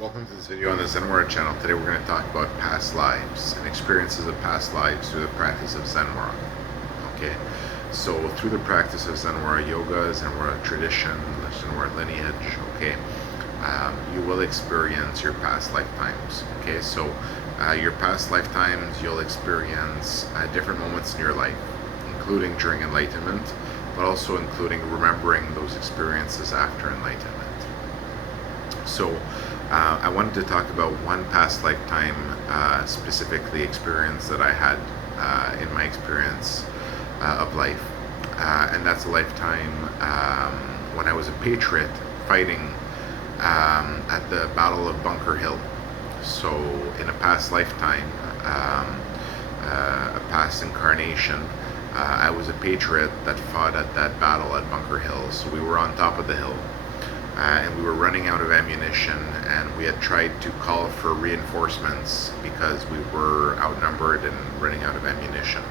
Welcome to this video on the Wara channel. Today we're going to talk about past lives and experiences of past lives through the practice of Wara. Okay, so through the practice of Wara yoga, Wara tradition, Wara lineage, okay, you will experience your past lifetimes. Okay, so your past lifetimes you'll experience different moments in your life, including during enlightenment, but also including remembering those experiences after enlightenment. So I wanted to talk about one past lifetime specifically experience that I had in my experience of life. And that's a lifetime when I was a patriot fighting at the Battle of Bunker Hill. So in a past lifetime, a past incarnation, I was a patriot that fought at that battle at Bunker Hill. So we were on top of the hill. And we were running out of ammunition, and we had tried to call for reinforcements because we were outnumbered and running out of ammunition.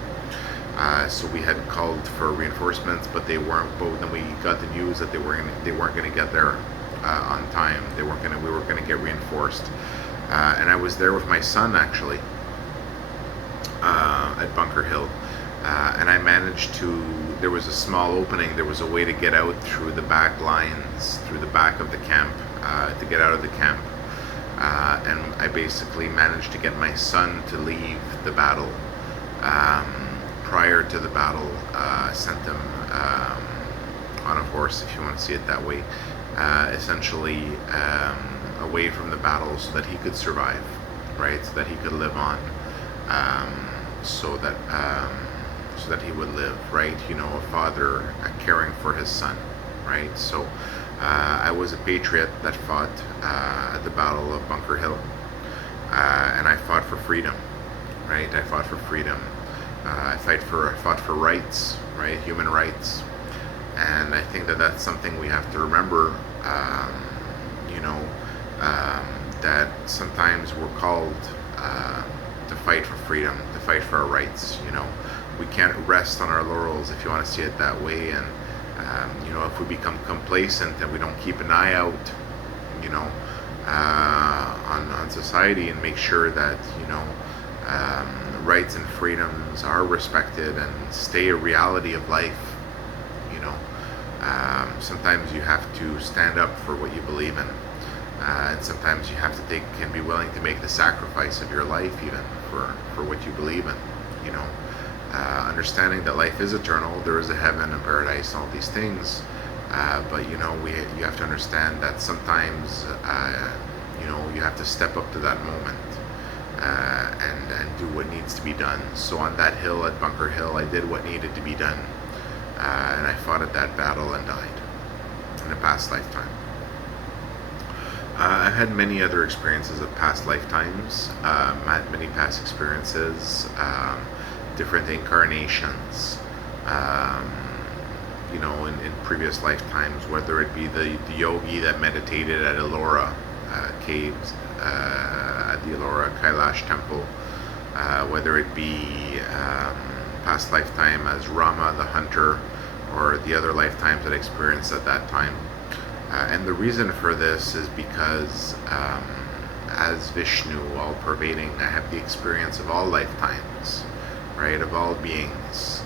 So we had called for reinforcements, but they weren't. But then we got the news that they weren't going to get there on time. We were going to get reinforced, and I was there with my son actually at Bunker Hill. And I managed to, there was a small opening, there was a way to get out through the back lines, through the back of the camp, to get out of the camp. And I basically managed to get my son to leave the battle. Prior to the battle, sent him on a horse, if you want to see it that way, essentially away from the battle so that he could survive, right? So that he could live on, so that he would live, right? You know, a father caring for his son, right? So I was a patriot that fought at the Battle of Bunker Hill, and I fought for freedom, right? I fought for freedom. I fought for rights, right? Human rights, and I think that that's something we have to remember. That sometimes we're called to fight for freedom, to fight for our rights. You know, we can't rest on our laurels, if you want to see it that way. And if we become complacent and we don't keep an eye out, on society and make sure that rights and freedoms are respected and stay a reality of life. Sometimes you have to stand up for what you believe in, and sometimes you have to can be willing to make the sacrifice of your life even for what you believe in. Understanding that life is eternal, there is a heaven, a paradise, and all these things. But you have to understand that sometimes you have to step up to that moment and do what needs to be done. So on that hill at Bunker Hill, I did what needed to be done, and I fought at that battle and died in a past lifetime. I've had many other experiences of past lifetimes, many past experiences, different incarnations, in previous lifetimes, whether it be the yogi that meditated at Ellora caves, at the Ellora Kailash temple, whether it be past lifetime as Rama the hunter, or the other lifetimes that I experienced at that time. And the reason for this is because as Vishnu, all pervading, I have the experience of all lifetimes, right, of all beings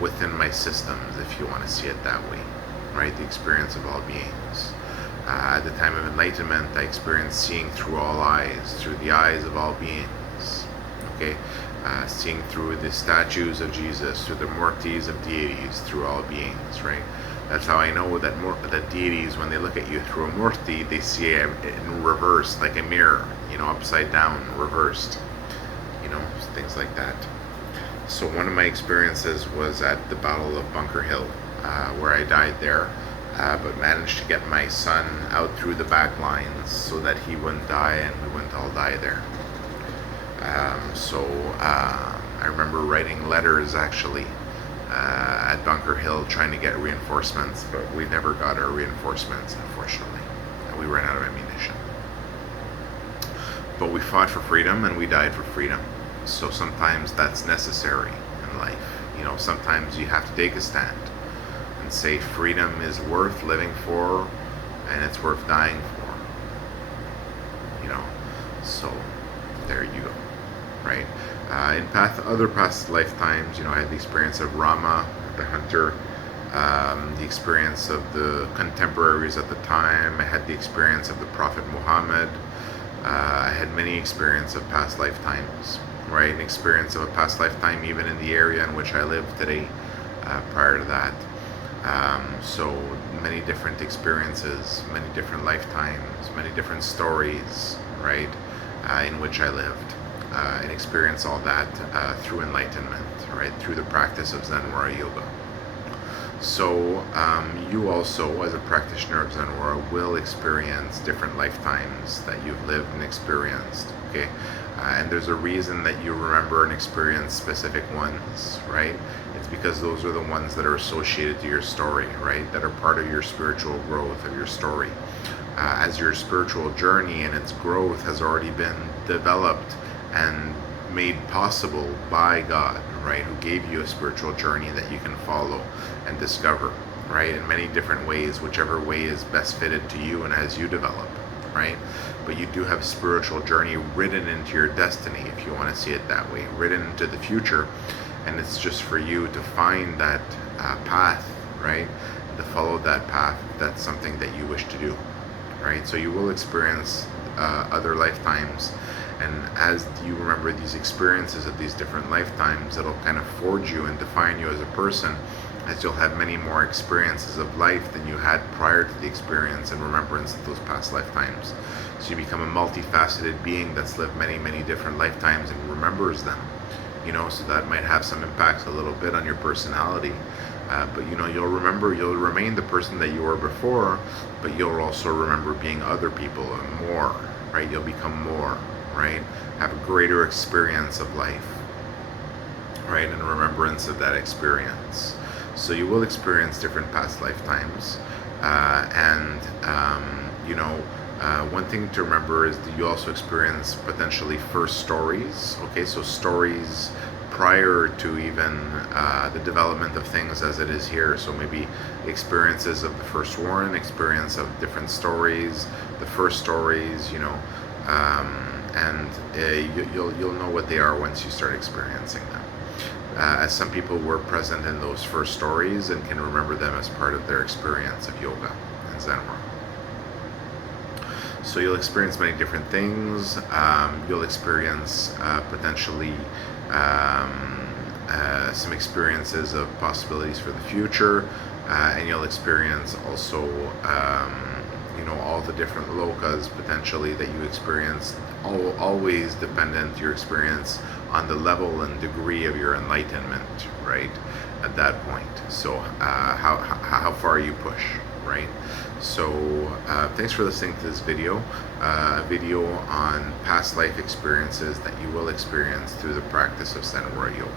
within my systems, if you want to see it that way, right, the experience of all beings. At the time of enlightenment, I experienced seeing through all eyes, through the eyes of all beings, okay, seeing through the statues of Jesus, through the murtis of deities, through all beings, right. That's how I know that deities, when they look at you through a murti, they see it in reverse, like a mirror, upside down, reversed, things like that. So one of my experiences was at the Battle of Bunker Hill, where I died there, but managed to get my son out through the back lines so that he wouldn't die and we wouldn't all die there. I remember writing letters actually at Bunker Hill trying to get reinforcements, but we never got our reinforcements, unfortunately. We ran out of ammunition. But we fought for freedom and we died for freedom. So sometimes that's necessary in life. Sometimes you have to take a stand and say freedom is worth living for and it's worth dying for. other past lifetimes, I had the experience of Rama, the hunter, the experience of the contemporaries at the time. I had the experience of the Prophet Muhammad. I had many experiences of past lifetimes, right? An experience of a past lifetime even in the area in which I live today, prior to that. So many different experiences, many different lifetimes, many different stories, right, in which I lived, and experience all that through enlightenment, right, through the practice of Zen Wara Yoga. So you also, as a practitioner of Zen Wara, will experience different lifetimes that you've lived and experienced, okay? And there's a reason that you remember and experience specific ones, right? It's because those are the ones that are associated to your story, right? That are part of your spiritual growth, of your story. As your spiritual journey and its growth has already been developed and made possible by God, right, who gave you a spiritual journey that you can follow and discover, right, in many different ways, whichever way is best fitted to you and as you develop, right? But you do have a spiritual journey written into your destiny, if you want to see it that way, written into the future, and it's just for you to find that path, right, to follow that path. That's something that you wish to do, right? So you will experience other lifetimes, and as you remember these experiences of these different lifetimes, it'll kind of forge you and define you as a person, as you'll have many more experiences of life than you had prior to the experience and remembrance of those past lifetimes. So you become a multifaceted being that's lived many, many different lifetimes and remembers them, so that might have some impact a little bit on your personality. But you'll remain the person that you were before, but you'll also remember being other people and more, right? You'll become more, right? Have a greater experience of life, right? And remembrance of that experience. So you will experience different past lifetimes. One thing to remember is that you also experience potentially first stories, okay? So stories prior to even the development of things as it is here. So maybe experiences of the first Warren, experience of different stories, the first stories, you'll know what they are once you start experiencing them. As some people were present in those first stories and can remember them as part of their experience of yoga and Zen Wara. So you'll experience many different things. You'll experience potentially some experiences of possibilities for the future, and you'll experience also all the different Lokas potentially that you experience, always dependent your experience on the level and degree of your enlightenment, right, at that point. So how far you push, right? So thanks for listening to this video, a video on past life experiences that you will experience through the practice of Zen Wara Yoga.